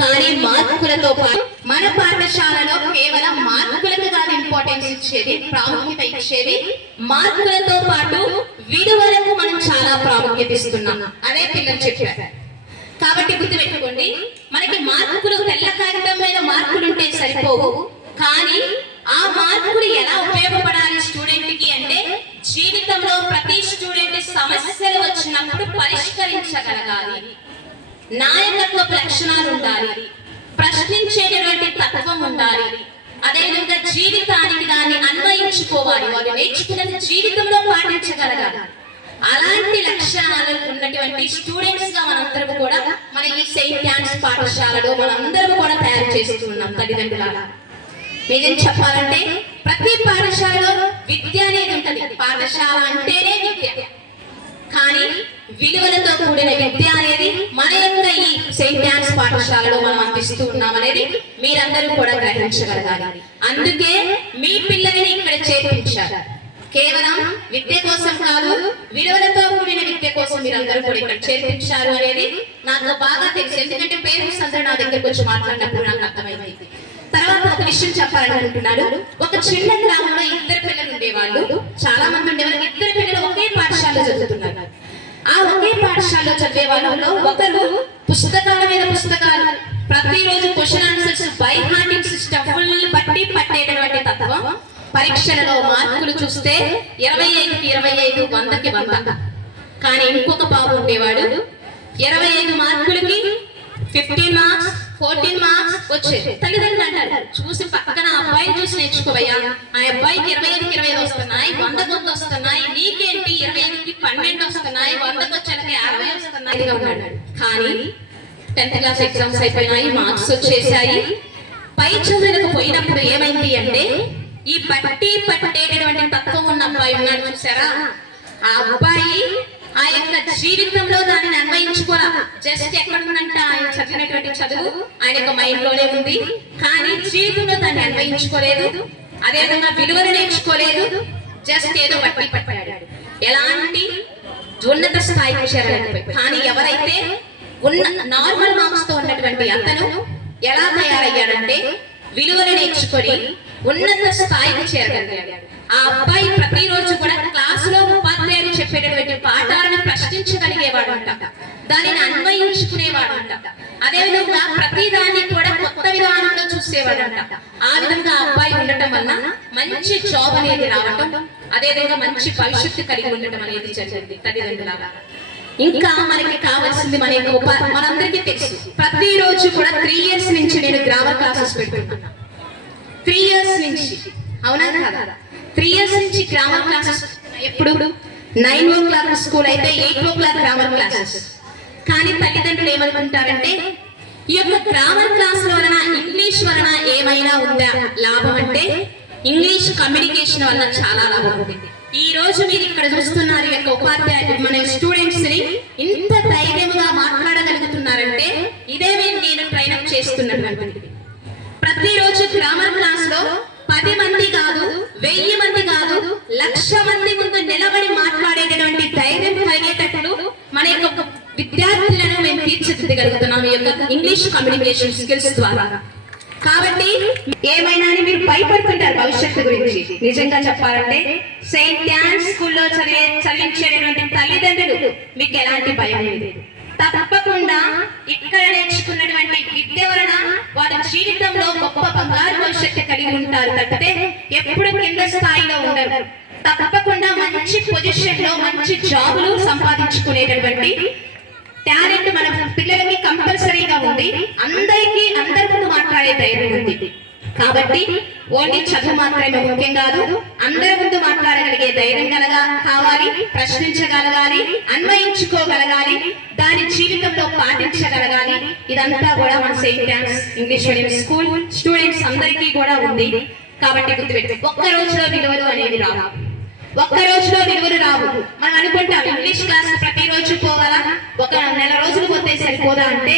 కానీ మార్కులతో పాటు మన పాఠశాలలో కేవలం మార్కులకు కాదు ఇంపార్టెన్స్ ఇచ్చేది, ప్రాముఖ్యత ఇచ్చేది, మార్కులతో పాటు విలువలకు మనం చాలా ప్రాముఖ్యత ఇస్తున్నాం. అదే పిల్లలు చెప్పారు. కాబట్టి గుర్తుపెట్టుకోండి, మనకి మార్కులు తెల్ల కాగితం మీద మార్కులు ఉంటే సరిపోవు. కానీ ఆ మార్కులు ఎలా ఉపయోగపడాలి స్టూడెంట్ కి అంటే, జీవితంలో ప్రతి స్టూడెంట్ సమస్యలు వచ్చినప్పుడు పరిష్కరించగలగాలి, నాయకత్వపు లక్షణాలు ఉండాలి, ప్రశ్నించేటటువంటి తత్వం ఉండాలి, అదేవిధంగా జీవితానికి దాన్ని అన్వయించుకోవాలి, వాళ్ళు నేర్చుకున్నది జీవితంలో పాటించగలగాలి. అలాంటి లక్షణాలు ఉన్నటువంటి స్టూడెంట్స్ గా మనందరం కూడా మన ఈ సెయింట్ యాన్స్ పాఠశాలలో మనందరం కూడా తయారు చేస్తున్నాం తల్లిదండ్రులారా. నిజం చెప్పాలంటే ప్రతి పాఠశాలలో విద్య అనేది ఉంటది. పాఠశాల అంటేనే విద్య, కానీ విలువలతో కూడిన విద్య అనేది మన యొక్క ఈ సెయింట్ యాన్స్ పాఠశాలలో మనం అందిస్తూ ఉన్నాం అనేది మీరందరూ కూడా గ్రహించగలగాలి. అందుకే మీ పిల్లల్ని ఇక్కడ చేర్పించారు. కేవలం విద్య కోసం కాదు, విలువలతో కూడిన విద్య కోసం మీరందరూ కూడా ఇక్కడ చేర్పించారు అనేది నాకు బాగా తెలుసు. ఎందుకంటే పేరెంట్స్ అందరూ నా దగ్గరకు వచ్చి మాట్లాడినప్పుడు నాకు అర్థమైంది. తర్వాత ఒక విషయం చెప్పాలనుకుంటున్నాడు. ఒక చిన్న గ్రామంలో ఇద్దరు పిల్లలు ఉండేవాళ్ళు, చాలా మంది ఉండేవాళ్ళు. ఇద్దరు పిల్లలు ఒకే పాఠశాలలో చదువుతున్నారు. ఆ ఒకే పాఠశాలలో చదివే వాళ్ళలో ఒకరు పుస్తకాల మీద పుస్తకాలు, ప్రతిరోజు question answers by hearting system full బట్టి పట్టేటటువంటి తత్వం. పరీక్షలలో మార్కులు చూస్తే 25కి 25, 100కి 100. కానీ ఇంకొక బాబు ఉండేవాడు, 25 మార్కులకి 15 మార్క్స్, 14 మార్క్స్ వచ్చేది. తల్లిదండ్రులు అంటారు, చూసి పక్కన అబ్బాయిని చూసి నేర్చుకోవయ్యా, ఆ అబ్బాయికి 25కి 25 వస్తున్నాయి, 100కి 100 వస్తున్నాయి, నీకేంటి 25కి 12 వస్తున్నాయి, 100కి వచ్చాక 60 వస్తున్నాయి అన్నాడు. కానీ 10th క్లాస్ ఎగ్జామ్స్ అయిపోయినాయి, మార్క్స్ వచ్చేసాయి. పై చదువులకు పోయినప్పుడు ఏమైంది అంటే, ఈ బట్టి పట్టేటటువంటి తత్వం ఉన్న అబ్బాయి ఉన్నాడు చూసారా, ఆ అబ్బాయి ఆ యొక్క జీవితంలో దానిని అన్వయించుకోరా. జస్ట్ ఎక్కడ ఉందంట ఆయన చదివినటువంటి చదువు ఆయన యొక్క మైండ్ లోనే ఉంది, కానీ జీవితంలో దాన్ని అన్వయించుకోలేదు, అదేవిధంగా విలువలు నేర్చుకోలేదు, జస్ట్ ఏదో బట్టి పట్టాడు, ఎలాంటి ఉన్నత స్థాయికి చేరలేకపోయి. కానీ ఎవరైతే ఉన్న నార్మల్ మార్క్స్ తో ఉన్నటువంటి అతను ఎలా తయారయ్యాడంటే, విలువలు నేర్చుకొని ఉన్నత స్థాయికి చేరగలిగాడు. ఆ అబ్బాయి ప్రతిరోజు కూడా క్లాసులో ఉపాధ్యాయులు చెప్పేటటువంటి పాఠాలను ప్రశ్నించగలిగేవాడు అంట, దానిని అన్వయించుకునేవాడు అంట, అదేవిధంగా ప్రతి దాన్ని కూడా కొత్త విధానంలో చూసేవాడు అంట. ఆ విధంగా అబ్బాయి ఉండటం వల్ల మంచి జాబ్ అనేది రావటం, అదేవిధంగా మంచి భవిష్యత్తు కలిగి ఉండటం అనేది జరిగింది తల్లిదండ్రులారా. ఇంకా మనకి కావాల్సింది మన యొక్క మనందరికీ తెలుసు, ప్రతిరోజు కూడా 3 years నుంచి నేను గ్రామర్ క్లాసెస్ పెడుతున్నాను. 3 years నుంచి, అవునా కదా? 3 years నుంచి గ్రామర్ క్లాసెస్. ఎప్పుడు 9 o'clock స్కూల్ అయితే 8 o'clock గ్రామర్ క్లాసెస్. కానీ తల్లిదండ్రులు ఏమనుకుంటారంటే, ఈ యొక్క గ్రామర్ క్లాస్ వలన ఇంగ్లీష్ వలన ఏమైనా ఉందా లాభం అంటే, ఇంగ్లీష్ కమ్యూనికేషన్ వల్ల చాలా లాభం ఉంది. ఈ రోజు మీరు ఇక్కడ చూస్తున్నారు, ఈ యొక్క ఉపాధ్యాయులు మన స్టూడెంట్స్ ని ఇంత ధైర్యంగా మాట్లాడగలుగుతున్నారంటే ఇదే నేను ట్రైనప్ చేస్తున్నటువంటిది. ప్రతిరోజు గ్రామర్ క్లాస్ లో 10 మంది కాదు, 1000 మంది కాదు, 1,00,000 మంది ముందు నిలబడి మాట్లాడేటటువంటి ధైర్యం కలిగేటట్లు మన యొక్క విద్యార్థులను మేము తీర్చిదిద్దగలుగుతున్నాం ఈ యొక్క ఇంగ్లీష్ కమ్యూనికేషన్ స్కిల్స్ ద్వారా. కాబట్టి ఏమైనా మీరు భయపడుతుంటారు భవిష్యత్తు గురించి. నిజంగా చెప్పాలంటే సెయింట్ యాన్స్ స్కూల్లో చదివించేటటువంటి తల్లిదండ్రులు మీకు ఎలాంటి భయం లేదు. తప్పకుండా ఇక్కడ నేర్చుకున్నటువంటి విద్య వలన వారి జీవితంలో గొప్ప బంగారు భవిష్యత్తు కలిగి ఉంటారు తప్పితే ఎప్పుడు కింద స్థాయిలో ఉండరు. తప్పకుండా మంచి పొజిషన్ లో మంచి జాబులు సంపాదించుకునేటటువంటి టాలెంట్ మన పిల్లలకి కంపల్సరీగా ఉంది. అందరి ముందు మాట్లాడే ధైర్యం ఉంది. కాబట్టి ఓన్లీ చదువు మాత్రమే ముఖ్యం కాదు, అందరి ముందు మాట్లాడగలిగే ధైర్యం కావాలి, ప్రశ్నించగలగాలి, అన్వయించుకోగలగాలి, దాని జీవితంలో పాటించగలగాలి. ఇదంతా కూడా మన Saint yawns English medium school students అందరికీ కూడా ఉంది. కాబట్టి గుర్తుపెట్టు, ఒక్క రోజులో విలువలు అనేవి రావు, ఒక్క రోజులో విలువలు రావు. మనం అనుకుంటాం ఇంగ్లీష్ క్లాస్ ప్రతిరోజు పోవాలా, ఒక నెల రోజులు పోతే సరిపోదా అంటే